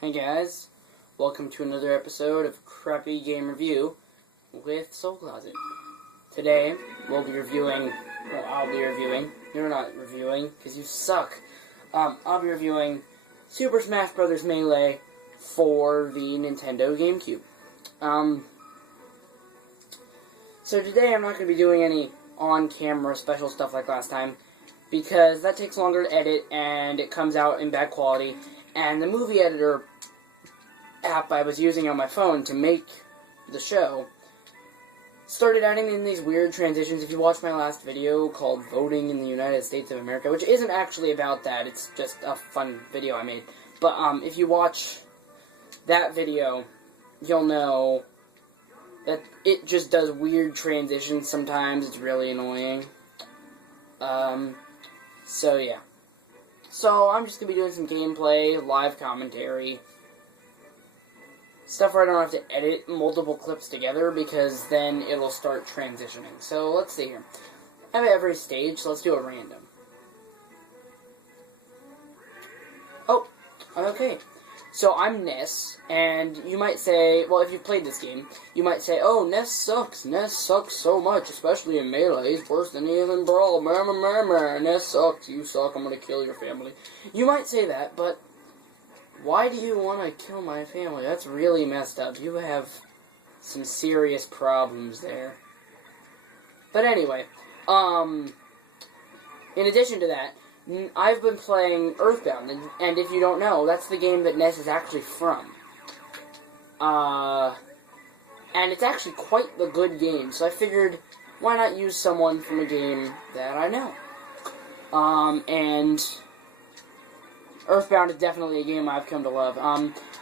Hey guys, welcome to another episode of Crappy Game Review with Soul Closet. Today, I'll be reviewing, you're not reviewing, because you suck. I'll be reviewing Super Smash Bros. Melee for the Nintendo GameCube. So today I'm not going to be doing any on-camera special stuff like last time, because that takes longer to edit, and it comes out in bad quality. And the movie editor app I was using on my phone to make the show started adding in these weird transitions. If you watch my last video called Voting in the United States of America, which isn't actually about that, it's just a fun video I made. But if you watch that video, you'll know that it just does weird transitions sometimes. It's really annoying. So yeah. So, I'm just going to be doing some gameplay, live commentary, stuff where I don't have to edit multiple clips together, because then it'll start transitioning. So, let's see here. I have every stage, so let's do a random. Oh, okay. So, I'm Ness, and you might say, well, if you've played this game, you might say, oh, Ness sucks. Ness sucks so much, especially in Melee. He's worse than he is in Brawl. Ness sucks. You suck. I'm going to kill your family. You might say that, but why do you want to kill my family? That's really messed up. You have some serious problems there. But anyway, in addition to that, I've been playing Earthbound, and if you don't know, that's the game that Ness is actually from. And it's actually quite the good game, so I figured, why not use someone from a game that I know? And Earthbound is definitely a game I've come to love.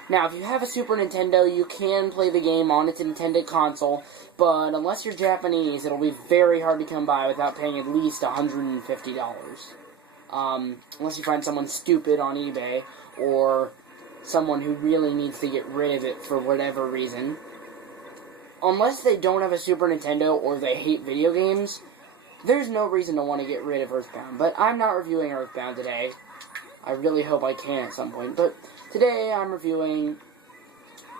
Now, if you have a Super Nintendo, you can play the game on its intended console, but unless you're Japanese, it'll be very hard to come by without paying at least $150. Unless you find someone stupid on eBay, or someone who really needs to get rid of it for whatever reason. Unless they don't have a Super Nintendo, or they hate video games, there's no reason to want to get rid of Earthbound. But I'm not reviewing Earthbound today. I really hope I can at some point. But today I'm reviewing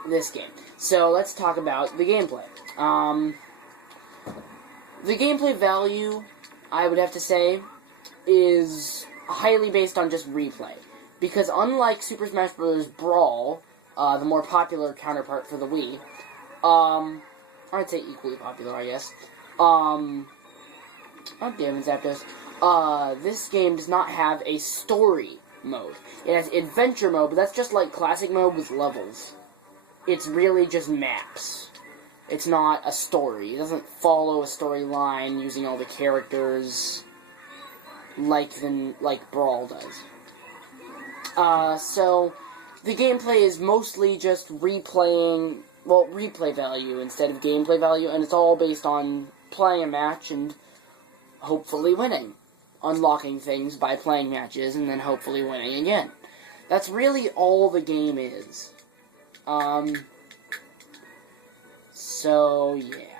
this game. So let's talk about the gameplay. The gameplay value, I would have to say, is highly based on just replay. Because unlike Super Smash Bros. Brawl, the more popular counterpart for the Wii, I'd say equally popular, I guess. Oh, damn, Zapdos. This game does not have a story mode. It has adventure mode, but that's just like classic mode with levels. It's really just maps. It's not a story. It doesn't follow a storyline using all the characters like Brawl does. So the gameplay is mostly just replay value instead of gameplay value, and it's all based on playing a match and hopefully winning. Unlocking things by playing matches and then hopefully winning again. That's really all the game is. So, yeah.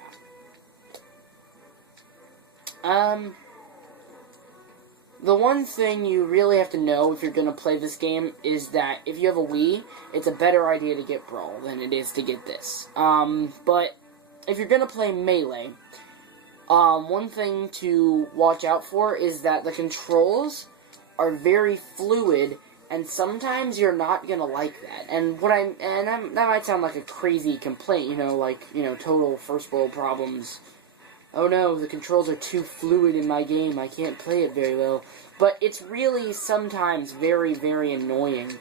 The one thing you really have to know if you're going to play this game is that if you have a Wii, it's a better idea to get Brawl than it is to get this. But if you're going to play Melee, one thing to watch out for is that the controls are very fluid, and sometimes you're not going to like that. And that might sound like a crazy complaint, total first world problems. Oh no, the controls are too fluid in my game, I can't play it very well. But it's really sometimes very, very annoying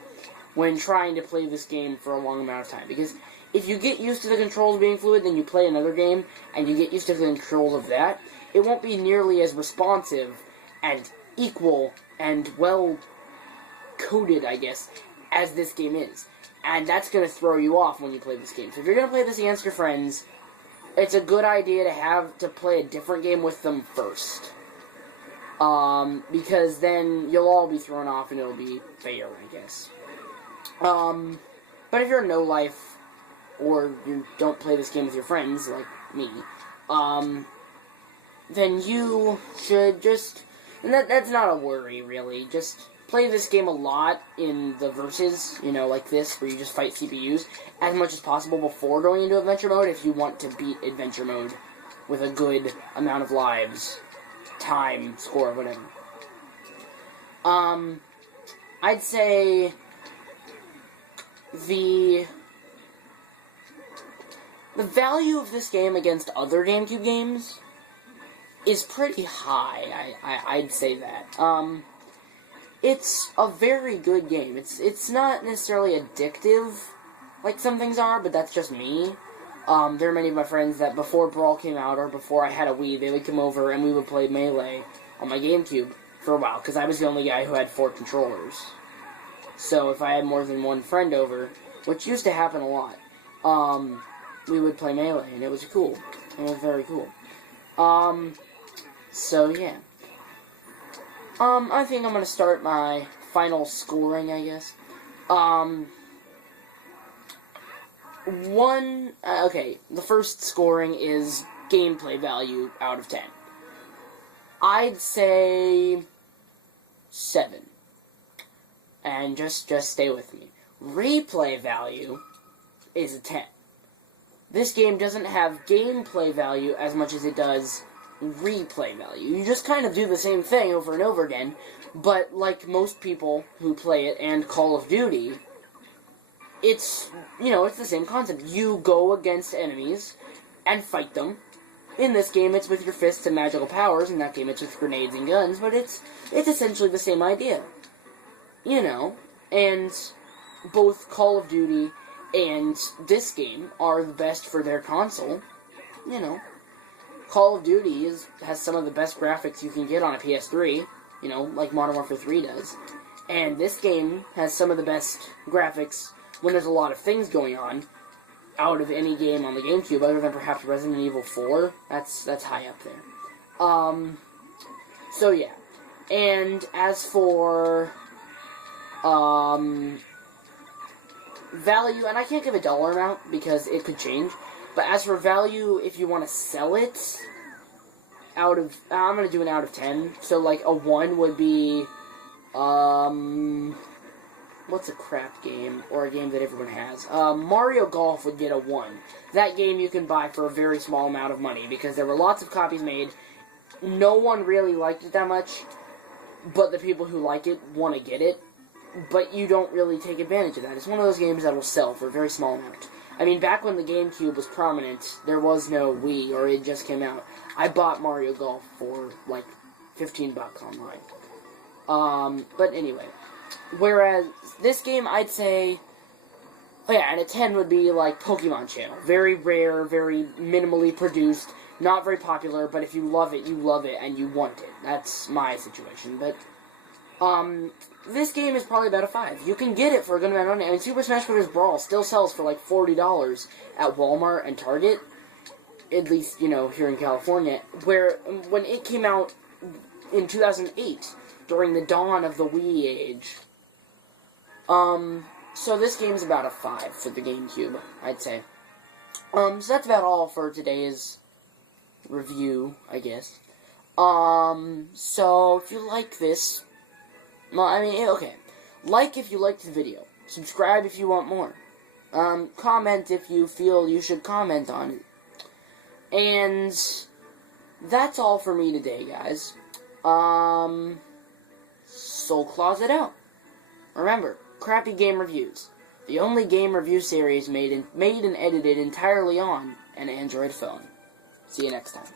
when trying to play this game for a long amount of time. Because if you get used to the controls being fluid, then you play another game, and you get used to the controls of that, it won't be nearly as responsive and equal and well-coded, I guess, as this game is. And that's going to throw you off when you play this game. So if you're going to play this against your friends, it's a good idea to play a different game with them first. Because then you'll all be thrown off and it'll be fair, I guess. But if you're a no-life, or you don't play this game with your friends, like me, then you should just... And that's not a worry, really. Just play this game a lot in the verses, you know, like this, where you just fight CPUs, as much as possible before going into adventure mode if you want to beat adventure mode with a good amount of lives, time, score, whatever. I'd say the value of this game against other GameCube games is pretty high, I'd say that. It's a very good game. It's not necessarily addictive like some things are, but that's just me. There are many of my friends that before Brawl came out, or before I had a Wii, they would come over and we would play Melee on my GameCube for a while, because I was the only guy who had 4 controllers. So if I had more than one friend over, which used to happen a lot, we would play Melee, and it was cool. It was very cool. So yeah. I think I'm gonna start my final scoring, I guess. Okay, the first scoring is gameplay value out of 10. I'd say 7. And just stay with me. Replay value is a 10. This game doesn't have gameplay value as much as it does replay value. You just kind of do the same thing over and over again, but like most people who play it and Call of Duty, it's, you know, it's the same concept. You go against enemies and fight them. In this game, it's with your fists and magical powers. In that game, it's with grenades and guns, but it's essentially the same idea. You know, and both Call of Duty and this game are the best for their console. You know, Call of Duty has some of the best graphics you can get on a PS3, you know, like Modern Warfare 3 does. And this game has some of the best graphics when there's a lot of things going on out of any game on the GameCube, other than perhaps Resident Evil 4. That's high up there. So yeah. And as for value, and I can't give a dollar amount because it could change, but as for value, if you want to sell it, I'm going to do an out of 10. So, like, a 1 would be, what's a crap game, or a game that everyone has? Mario Golf would get a 1. That game you can buy for a very small amount of money, because there were lots of copies made. No one really liked it that much, but the people who like it want to get it. But you don't really take advantage of that. It's one of those games that will sell for a very small amount. I mean, back when the GameCube was prominent, there was no Wii, or it just came out. I bought Mario Golf for, like, $15 online. But anyway. Whereas, this game, I'd say... Oh yeah, and a 10 would be, like, Pokemon Channel. Very rare, very minimally produced, not very popular, but if you love it, and you want it. That's my situation, but... this game is probably about a 5. You can get it for a good amount of money. I mean, Super Smash Bros. Brawl still sells for like $40 at Walmart and Target. At least, you know, here in California. Where, when it came out in 2008, during the dawn of the Wii age. So this game is about a 5 for the GameCube, I'd say. So that's about all for today's review, I guess. So if you like this... Well, I mean, okay. Like if you liked the video. Subscribe if you want more. Comment if you feel you should comment on it. And that's all for me today, guys. Soul Closet out. Remember, Crappy Game Reviews. The only game review series made and edited entirely on an Android phone. See you next time.